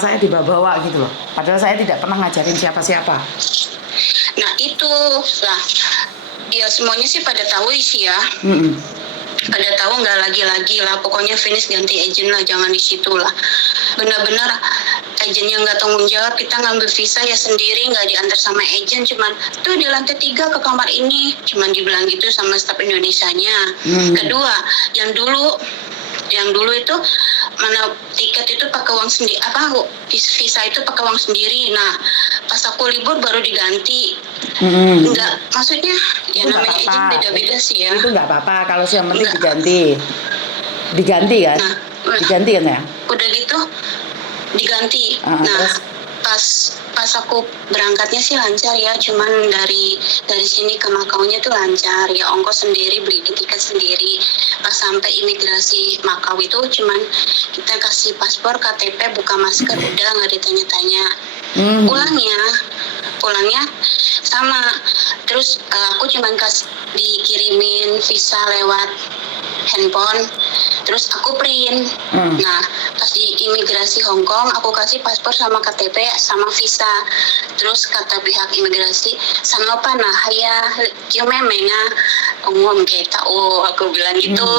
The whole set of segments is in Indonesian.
saya dibawa-bawa gitu loh. Padahal saya tidak pernah ngajarin siapa-siapa. Nah itu lah, ya semuanya sih pada tahu sih ya. Pada tahu nggak lagi-lagi lah, pokoknya finish ganti agent lah, jangan di situ lah. Benar-benar agent yang nggak tanggung jawab, kita ngambil visa ya sendiri, nggak diantar sama agent, cuman tuh di lantai 3 ke kamar ini, cuman dibilang gitu sama staf Indonesianya. Kedua, yang dulu itu mana tiket itu pakai uang sendiri, visa itu pakai uang sendiri. Nah pas aku libur baru diganti. Enggak, maksudnya ya itu namanya agent beda-beda sih ya. Itu nggak apa-apa kalau yang penting diganti kan. Nah, diganti kan ya, udah gitu diganti. Nah terus? pas aku berangkatnya sih lancar ya, cuman dari sini ke Makaunya tuh lancar ya, ongkos sendiri, beli tiket sendiri. Pas sampai imigrasi Makau itu cuman kita kasih paspor, KTP, buka masker, udah nggak ditanya-tanya. Pulangnya sama, terus aku cuman dikirimin visa lewat handphone, terus aku print. Nah pas di imigrasi Hong Kong aku kasih paspor sama KTP sama visa, terus kata pihak imigrasi sanopa nah ya kiumemenga umum kayak tahu, aku bilang gitu.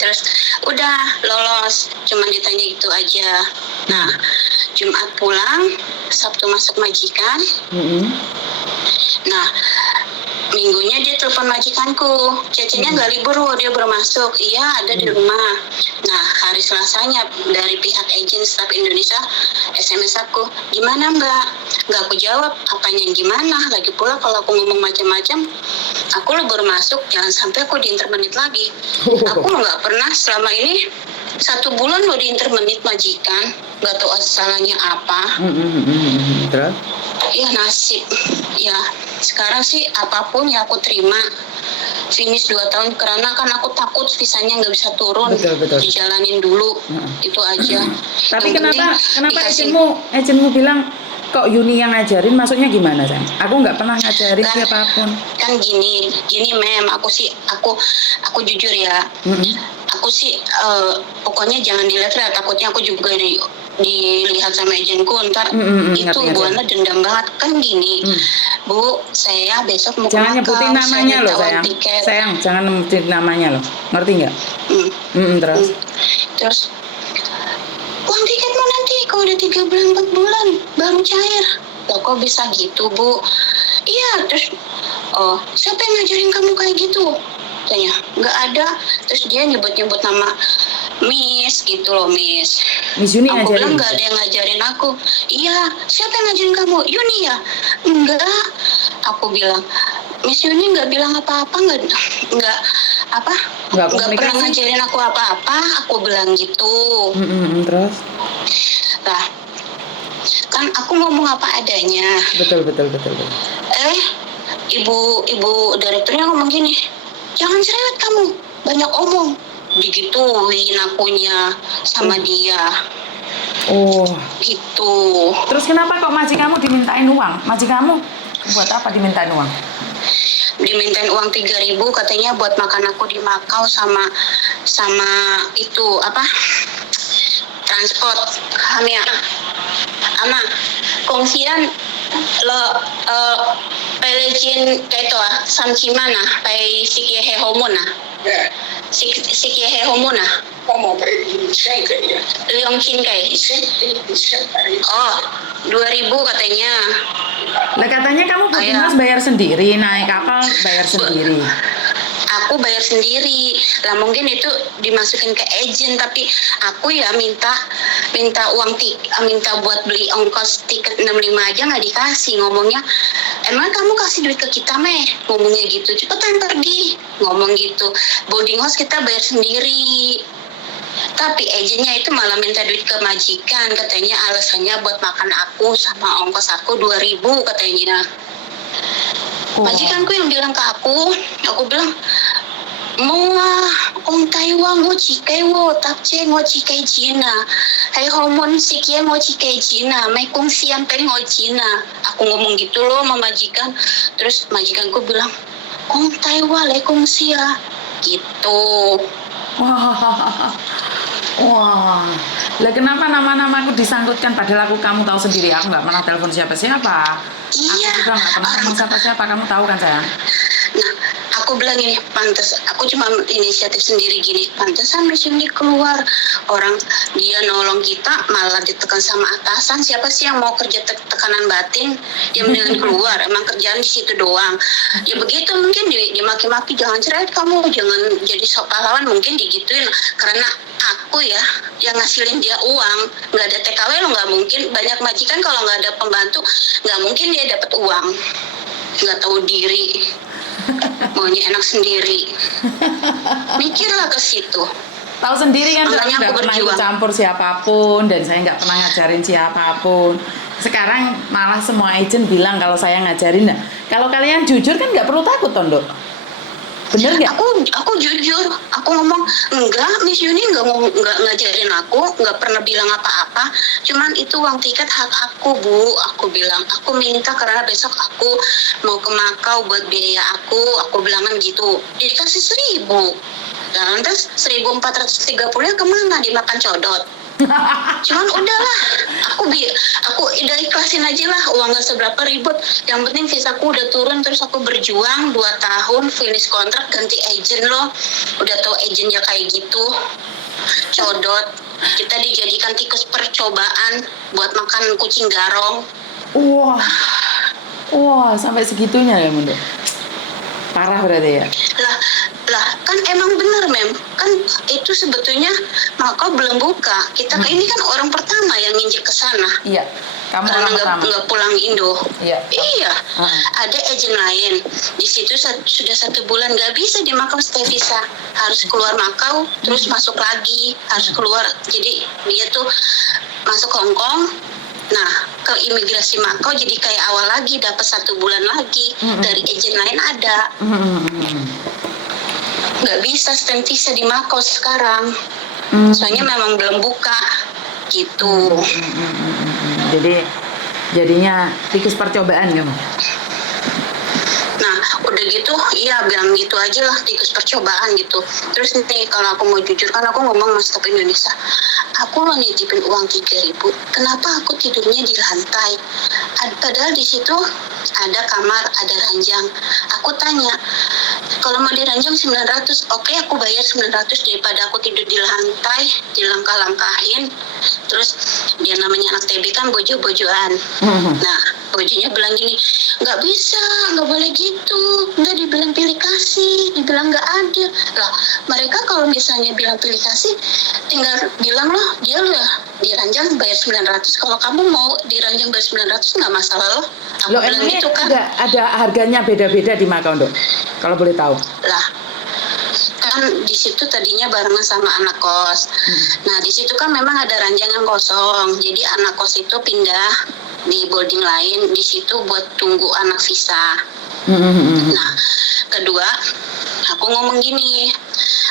Terus udah lolos, cuman ditanya gitu aja. Nah Jumat pulang, Sabtu masuk majikan. Nah Minggunya dia telepon majikanku, Cecenya nggak libur loh, dia baru masuk. Iya ada di rumah. Nah hari Selasanya dari pihak agent staf Indonesia SMS aku, gimana mbak? Nggak aku jawab, apanya gimana? Lagi pula kalau aku ngomong macam-macam, aku lo baru masuk, jangan sampai aku diintermenit lagi. Aku nggak pernah selama ini 1 bulan lo diintermenit majikan, nggak tahu salahnya apa. Terus? Ya nasib. Ya sekarang sih apapun ya aku terima, finish 2 tahun, karena kan aku takut visanya nggak bisa turun. Betul. Dijalanin dulu, itu aja. Tapi kenapa agentmu bilang kok Yuni yang ngajarin, maksudnya gimana Sam? Aku nggak pernah ngajarin siapapun. Kan gini mem, aku jujur ya. Aku sih pokoknya jangan dilihat, takutnya aku juga dilihat sama agentku ntar itu buana dendam banget kan gini. Bu, saya besok mau jangan ke Makau, nyebutin namanya loh sayang, jangan nyebutin namanya loh, ngerti nggak? Terus uang tiketmu nanti kalau udah 3 bulan 4 bulan baru cair. Loh kok bisa gitu bu? Iya. Terus siapa yang ngajarin kamu kayak gitu? Tanya, nggak ada. Terus dia nyebut nama Miss gitu loh, Miss Yuni aku ngajarin? bilang nggak ada yang ngajarin aku. Iya, siapa yang ngajarin kamu? Yuni ya? Enggak, aku bilang Miss Yuni nggak bilang apa-apa, nggak pernah ngajarin aku apa-apa, aku bilang gitu. Terus? Nah, kan aku ngomong apa adanya. Betul. Ibu direkturnya ngomong gini, jangan cerewet kamu, banyak omong. Digituin akunya sama dia. Gitu. Terus kenapa kok majikanmu dimintain uang? Majikanmu buat apa dimintain uang? Dimintain uang 3.000 katanya buat makan aku di Makau sama itu transport kami ama kongsian lo pelejin kaito samchimana pai sikie homona sikie homona Leong Chinkai. 2.000 katanya. Lah katanya kamu harus bayar sendiri, naik kapal bayar sendiri. Aku bayar sendiri. Lah mungkin itu dimasukin ke agent, tapi aku ya minta uang minta buat beli ongkos tiket 65 aja nggak dikasih. Ngomongnya, emang kamu kasih duit ke kita meh? Ngomongnya gitu, cepetan pergi. Ngomong gitu. Boarding house kita bayar sendiri. Tapi agentnya itu malah minta duit ke majikan, katanya alasannya buat makan aku sama ongkos aku 2.000 katanya. Majikanku yang bilang ke aku bilang, Ong Taiwan ngo chikai wo tapce ngo chikai Cina. Hai homon sikie ngo chikai Cina, mai kongsian pe ngo Cina. Aku ngomong gitu loh sama majikan. Terus majikanku bilang, Ong Taiwan le kongsia. Gitu. Wah, Lah kenapa nama-namaku disangkutkan padahal kamu tahu sendiri aku nggak pernah telepon siapa-siapa. Iya, Aku juga nggak pernah ngomong siapa-siapa, kamu tahu kan sayang? Nah, aku bilang ini pantas, aku cuma inisiatif sendiri gini, pantesan Miss Yuni keluar, orang dia nolong kita malah ditekan sama atasan, siapa sih yang mau kerja tekanan batin, dia mendingan keluar, emang kerjaan di situ doang. Ya begitu mungkin dimaki-maki, jangan cerai kamu, jangan jadi sok pahlawan, mungkin digituin, karena aku ya yang ngasilin dia uang, nggak ada TKW lo nggak mungkin, banyak majikan kalau nggak ada pembantu nggak mungkin dia dapat uang, nggak tahu diri, maunya enak sendiri. Mikirlah ke situ. Tahu sendiri kan, Makanya saya nggak aku pernah ikut berjuang. campur siapapun dan saya nggak pernah ngajarin siapapun. Sekarang malah semua agent bilang kalau saya ngajarin. Nah, kalau kalian jujur kan nggak perlu takut, Tondo. Bener nggak? Aku jujur, aku ngomong enggak, Miss Yuni nggak ngajarin aku, nggak pernah bilang apa-apa. Cuman itu uang tiket hak aku, Bu. Aku bilang, aku minta karena besok aku mau ke Makau buat biaya aku bilangan gitu. Dikasih 1.000. Nah, lantas 1.430 kemana? Dimakan codot. Cuman udahlah, aku udah ikhlasin aja lah, uang gak seberapa ribut, yang penting visaku udah turun, terus aku berjuang 2 tahun finish kontrak, ganti agent loh, udah tau agentnya kayak gitu, codot, kita dijadikan tikus percobaan buat makan kucing garong. Wah, sampai segitunya ya, Bunda. Parah berarti ya. Lah kan emang bener Mem, kan itu sebetulnya Makau belum buka, kita ini kan orang pertama yang nginjek ke sana. Iya, kamu Karena orang pertama. nggak pulang Indo. Iya. Ada agent lain di situ sudah 1 bulan nggak bisa di Makau stay visa, harus keluar Makau terus masuk lagi, harus keluar, jadi dia tuh masuk Hong Kong. Nah, ke imigrasi Makau jadi kayak awal lagi, dapat 1 bulan lagi. Dari agent lain ada. Nggak bisa stand visa di Makau sekarang. Soalnya memang belum buka gitu. Jadi jadinya tikus percobaan kamu. Nah, udah gitu, iya bilang gitu aja lah, tikus percobaan gitu. Terus nih, kalau aku mau jujur, kan aku ngomong sama staf Indonesia, aku lo nitipin uang 3.000, kenapa aku tidurnya di lantai? Padahal di situ ada kamar, ada ranjang. Aku tanya, kalau mau diranjang 900, oke aku bayar 900 daripada aku tidur di lantai, dilangkah-langkahin. Terus dia namanya anak TB kan bojo-bojoan. Nah, bojonya bilang gini, nggak bisa, nggak boleh gitu, nggak dibilang pilih kasih, dibilang nggak ada. Lah, mereka kalau misalnya bilang pilih kasih, tinggal bilang loh, dia loh diranjang bayar 900, kalau kamu mau diranjang bayar 900 nggak masalah loh. Aku bilang gitu kan. Ada harganya beda-beda di Makau, Dok? Kalau boleh tahu. Lah, kan di situ tadinya barengan sama anak kos. Nah, di situ kan memang ada ranjang yang kosong. Jadi anak kos itu pindah di boarding lain di situ buat tunggu anak visa. Nah, kedua, aku ngomong gini,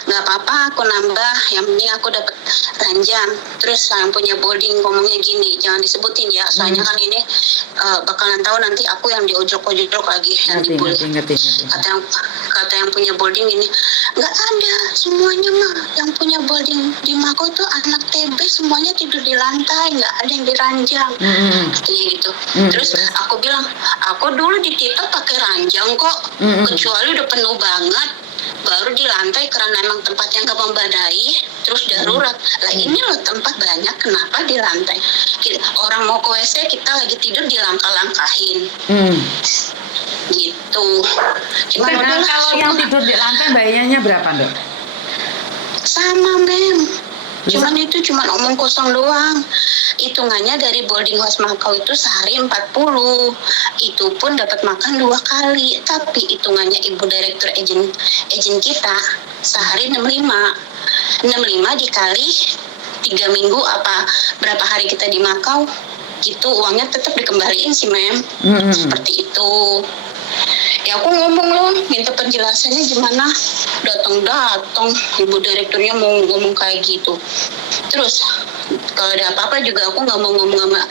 nggak apa-apa aku nambah, yang penting aku dapat ranjang. Terus yang punya boarding ngomongnya gini, jangan disebutin ya, soalnya kan ini bakalan tahu nanti aku yang diojok-ojok lagi, yang dibully. Kata yang punya boarding ini, nggak ada, semuanya mah yang punya boarding di Makau tuh anak TB semuanya tidur di lantai, nggak ada yang diranjang. Katanya gitu. Terus aku bilang, aku dulu di Tito pakai ranjang kok, kecuali udah penuh banget baru di lantai karena emang tempatnya nggak memadai, terus darurat. Lah ini loh tempat banyak, kenapa di lantai? Orang mau ke WC kita lagi tidur dilangkah-langkahin. Gitu. Cuman udahlah, kalau yang tidur di lantai bayarnya berapa, Dok? sama Mem, cuman itu cuman omong kosong doang. Hitungannya dari boarding house Makau itu sehari 40, itu pun dapat makan 2 kali, tapi hitungannya ibu direktur agent kita sehari 65 dikali 3 minggu apa berapa hari kita di Makau gitu, uangnya tetap dikembaliin sih Mem. Seperti itu. Ya aku ngomong loh, minta penjelasannya gimana, datang ibu direkturnya mau ngomong kayak gitu. Terus kalau ada apa-apa juga aku nggak mau ngomong sama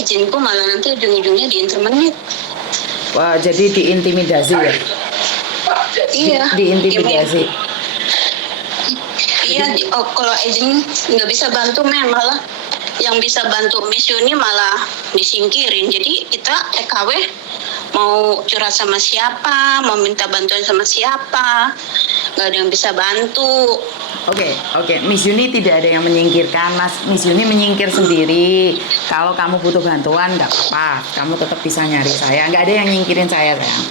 agentku, malah nanti ujung-ujungnya di intermenit. Wah, jadi diintimidasi ya? Iya. Diintimidasi. Iya, kalau agent nggak bisa bantu Mem, malah yang bisa bantu Miss Yuni malah disingkirin. Jadi kita TKW mau curhat sama siapa, mau minta bantuan sama siapa, nggak ada yang bisa bantu. Oke. Miss Yuni tidak ada yang menyingkirkan. Miss Yuni menyingkir sendiri. Kalau kamu butuh bantuan, nggak apa-apa. Kamu tetap bisa nyari saya. Nggak ada yang nyingkirin saya, sayang.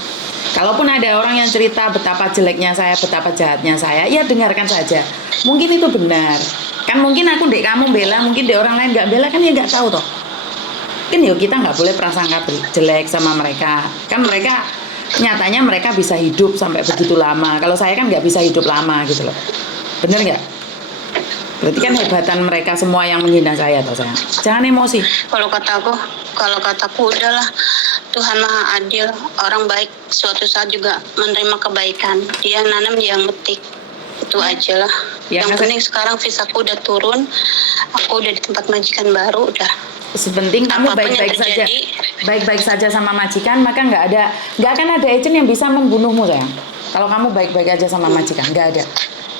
Kalaupun ada orang yang cerita betapa jeleknya saya, betapa jahatnya saya, ya dengarkan saja. Mungkin itu benar. Kan mungkin aku dek kamu bela, mungkin dek orang lain nggak bela, kan ya nggak tahu toh. Kan ya kita nggak boleh prasangka jelek sama mereka. Kan mereka nyatanya mereka bisa hidup sampai begitu lama. Kalau saya kan nggak bisa hidup lama gitu loh. Bener nggak? Berarti kan hebatan mereka semua yang menghina saya toh, sayang. Jangan emosi. Kalau kataku udahlah, Tuhan Maha Adil, orang baik suatu saat juga menerima kebaikan. Dia nanam, dia metik, itu aja lah. Ya, yang penting sekarang visaku udah turun, aku udah di tempat majikan baru, udah. Sepenting kamu baik-baik saja sama majikan, maka nggak akan ada agent yang bisa membunuhmu, sayang. Kalau kamu baik-baik aja sama majikan, nggak ada.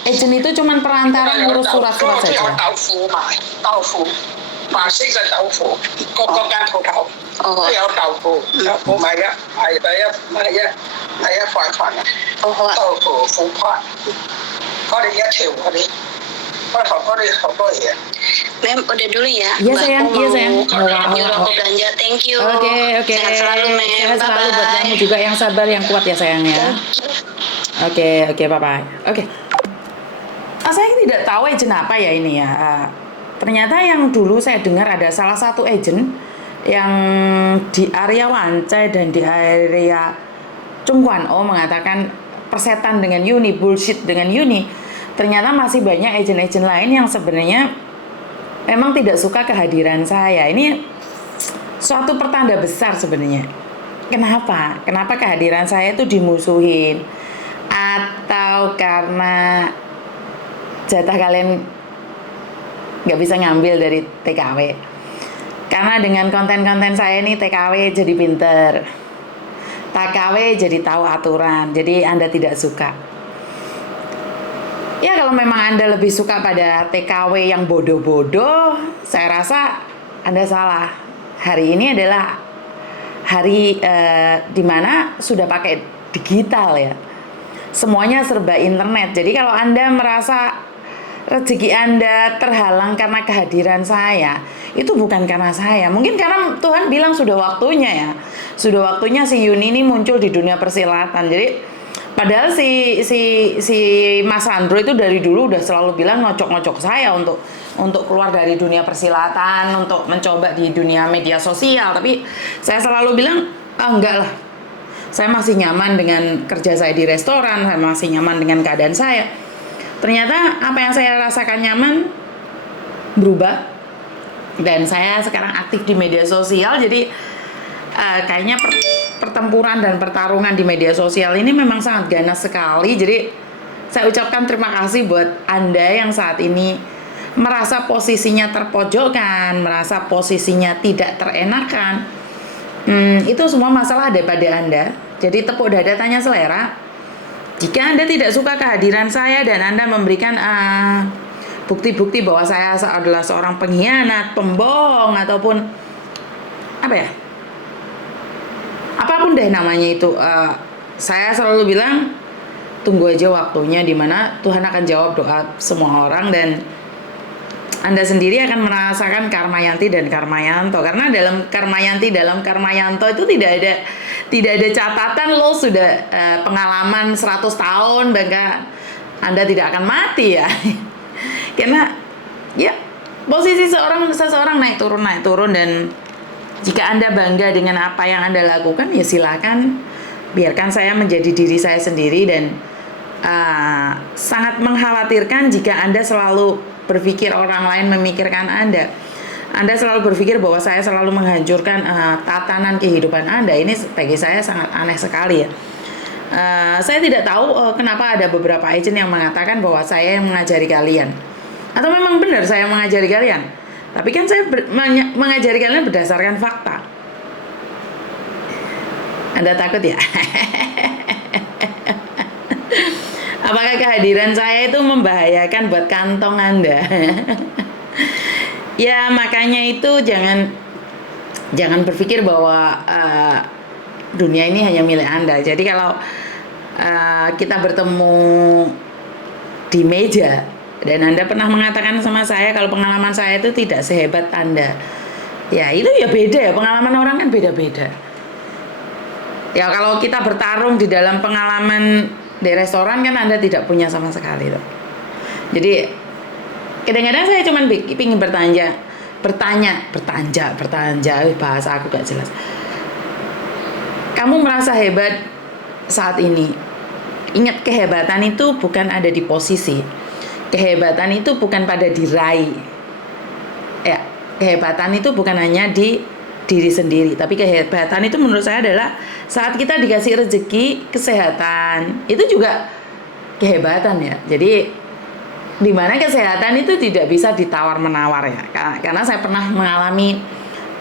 Agent itu cuma perantara ngurus surat-surat saja. Mem, udah dulu ya. Iya sayang. Nyuruh aku belanja, thank you. Oke. Sehat selalu, Mem. Sehat selalu buat kamu juga, yang sabar, yang kuat ya sayang ya. Oke, bye-bye. Oke. Saya tidak tahu agent apa ya ini ya. Ternyata yang dulu saya dengar ada salah satu agent yang di area Wancai dan di area Chungkwan mengatakan persetan dengan Yuni, bullshit dengan Yuni. Ternyata masih banyak agent-agent lain yang sebenarnya memang tidak suka kehadiran saya. Ini suatu pertanda besar sebenarnya. Kenapa? Kenapa kehadiran saya itu dimusuhin? Atau karena jatah kalian nggak bisa ngambil dari TKW? Karena dengan konten-konten saya ini TKW jadi pinter, TKW jadi tahu aturan, jadi Anda tidak suka. Ya kalau memang Anda lebih suka pada TKW yang bodoh-bodoh, saya rasa Anda salah. Hari ini adalah hari dimana sudah pakai digital ya. Semuanya serba internet. Jadi kalau Anda merasa rezeki Anda terhalang karena kehadiran saya, itu bukan karena saya. Mungkin karena Tuhan bilang sudah waktunya ya. Sudah waktunya si Yuni ini muncul di dunia persilatan. Jadi padahal si Mas Andro itu dari dulu udah selalu bilang ngocok-ngocok saya untuk keluar dari dunia persilatan, untuk mencoba di dunia media sosial. Tapi saya selalu bilang, enggak lah. Saya masih nyaman dengan kerja saya di restoran, saya masih nyaman dengan keadaan saya. Ternyata apa yang saya rasakan nyaman berubah, dan saya sekarang aktif di media sosial. Jadi kayaknya pertempuran dan pertarungan di media sosial ini memang sangat ganas sekali. Jadi saya ucapkan terima kasih buat Anda yang saat ini merasa posisinya terpojokkan, merasa posisinya tidak terenakan. Itu semua masalah ada pada Anda. Jadi tepuk dada, tanya selera. Jika Anda tidak suka kehadiran saya dan Anda memberikan bukti-bukti bahwa saya adalah seorang pengkhianat, pembohong, ataupun apa ya, apapun deh namanya itu, saya selalu bilang tunggu aja waktunya dimana Tuhan akan jawab doa semua orang, dan Anda sendiri akan merasakan Karmayanti dan Karmayanto. Karena dalam Karmayanto itu tidak ada catatan lo sudah pengalaman 100 tahun, bahkan Anda tidak akan mati ya. Karena ya posisi seseorang naik turun, dan jika Anda bangga dengan apa yang Anda lakukan, ya silakan biarkan saya menjadi diri saya sendiri. Dan sangat mengkhawatirkan jika Anda selalu berpikir orang lain memikirkan Anda. Anda selalu berpikir bahwa saya selalu menghancurkan tatanan kehidupan Anda. Ini bagi saya sangat aneh sekali ya. Saya tidak tahu kenapa ada beberapa agent yang mengatakan bahwa saya yang mengajari kalian. Atau memang benar saya mengajari kalian. Tapi kan saya mengajari kalian berdasarkan fakta. Anda takut ya? Apakah kehadiran saya itu membahayakan buat kantong Anda? Ya makanya itu jangan berpikir bahwa dunia ini hanya milik Anda. Jadi kalau kita bertemu di meja dan Anda pernah mengatakan sama saya kalau pengalaman saya itu tidak sehebat Anda, ya itu ya beda ya, pengalaman orang kan beda-beda. Ya kalau kita bertarung di dalam pengalaman di restoran kan Anda tidak punya sama sekali loh. Jadi kadang-kadang saya cuma pingin bertanya, bahasa aku gak jelas. Kamu merasa hebat saat ini. Ingat, kehebatan itu bukan ada di posisi. Kehebatan itu bukan pada diraih. Ya, kehebatan itu bukan hanya di diri sendiri, tapi kehebatan itu menurut saya adalah saat kita dikasih rezeki, kesehatan, itu juga kehebatan ya. Jadi dimana kesehatan itu tidak bisa ditawar-menawar ya, karena saya pernah mengalami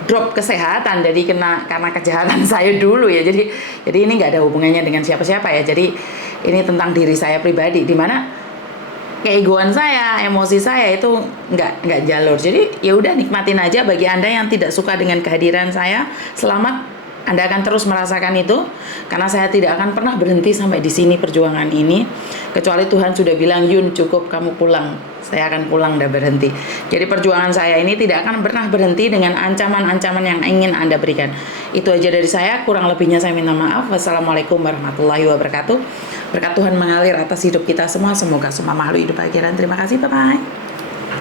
drop kesehatan karena kejahatan saya dulu ya. Jadi ini nggak ada hubungannya dengan siapa-siapa ya. Jadi ini tentang diri saya pribadi, dimana keegoan saya, emosi saya itu nggak jalur. Jadi ya udah, nikmatin aja. Bagi Anda yang tidak suka dengan kehadiran saya, selamat, Anda akan terus merasakan itu, karena saya tidak akan pernah berhenti sampai di sini perjuangan ini, kecuali Tuhan sudah bilang, Yun cukup, kamu pulang, saya akan pulang dan berhenti. Jadi perjuangan saya ini tidak akan pernah berhenti dengan ancaman-ancaman yang ingin Anda berikan. Itu aja dari saya, kurang lebihnya saya minta maaf. Wassalamualaikum warahmatullahi wabarakatuh. Berkat Tuhan mengalir atas hidup kita semua, semoga semua makhluk hidup akhirat. Terima kasih, bye-bye.